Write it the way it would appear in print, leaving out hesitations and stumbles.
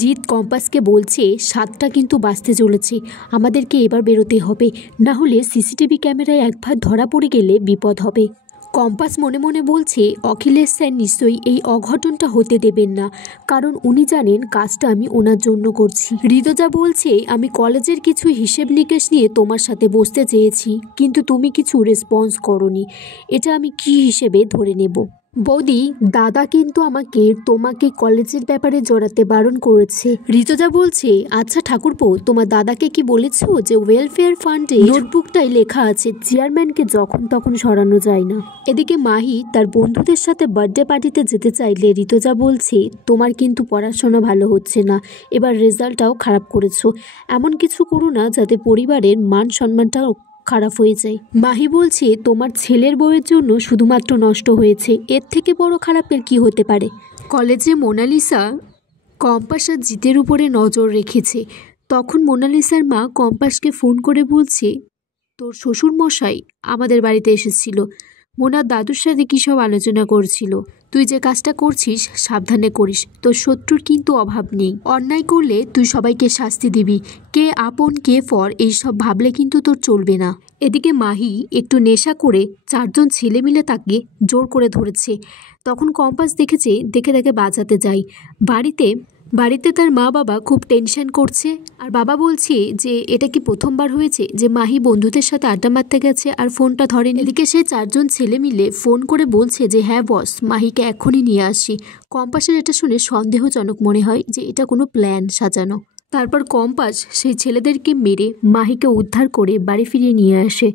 জিৎ কম্পাসকে বলছে 7টা কিন্তু বাজতে চলেছে, আমাদেরকে এবার বেরোতে হবে, না হলে সিসিটিভি ক্যামেরায় একবার ধরা পড়ে গেলে বিপদ হবে। কম্পাস মনে মনে বলছে অখিলেশ স্যার নিশ্চয়ই এই অঘটনটা হতে দেবেন না, কারণ উনি জানেন কাজটা আমি ওনার জন্য করছি। ঋতুজা বলছে আমি কলেজের কিছু হিসেব নিকেশ নিয়ে তোমার সাথে বসতে চেয়েছি, কিন্তু তুমি কিছু রেসপন্স করোনি, এটা আমি কি হিসেবে ধরে নেব? বৌদি, দাদা কিন্তু তোমাকে কলেজের ব্যাপারে জড়াতে বারণ করেছে। ঋতুজা বলছে আচ্ছা ঠাকুরপো, তোমার দাদাকে কি বলেছো যে ওয়েলফেয়ার ফান্ডে নোটবুকটাই লেখা আছে চেয়ারম্যানকে যখন তখন সরানো যায় না? এদিকে মাহি তার বন্ধুদের সাথে বার্থডে পার্টিতে যেতে চাইলে ঋতুজা বলছে তোমার কিন্তু পড়াশোনা ভালো হচ্ছে না, এবার রেজাল্টটাও খারাপ করেছো, এমন কিছু করো না যাতে পরিবারের মান সম্মানটাও খারাপ হয়ে যায়। মাহি বলছে তোমার ছেলের বউয়ের জন্য শুধুমাত্র নষ্ট হয়েছে, এর থেকে বড় খারাপের কি হতে পারে? কলেজে মোনালিসা কম্পাস আর জিতের উপরে নজর রেখেছে, তখন মোনালিসার মা কম্পাসকে ফোন করে বলছে তোর শ্বশুর মশাই আমাদের বাড়িতে এসেছিল, মোনার দাদুর সাথে কী সব আলোচনা করছিল, তুই যে কাজটা করছিস সাবধানে করিস, তোর শত্রুর কিন্তু অভাব নেই, অন্যায় করলে তুই সবাইকে শাস্তি দিবি, কে আপন কে পর এইসব ভাবলে কিন্তু তোর চলবে না। এদিকে মাহি একটু নেশা করে 4জন ছেলে মিলে তাকে জোর করে ধরেছে, তখন কম্পাস দেখেছে, দেখে তাকে বাঁচাতে যায়। বাড়িতে তার মা বাবা খুব টেনশন করছে, আর বাবা বলছে যে এটা কি প্রথমবার হয়েছে যে মাহি বন্ধুদের সাথে আড্ডা মারতে গেছে আর ফোনটা ধরেনি। এদিকে সে 4জন ছেলে মিলে ফোন করে বলছে যে হ্যাঁ বস, মাহিকে এখনই নিয়ে আসি। কম্পাসের এটা শুনে সন্দেহজনক মনে হয় যে এটা কোনো প্ল্যান সাজানো। তারপর কম্পাস সেই ছেলেদেরকে মেরে মাহিকে উদ্ধার করে বাড়ি ফিরিয়ে নিয়ে আসে।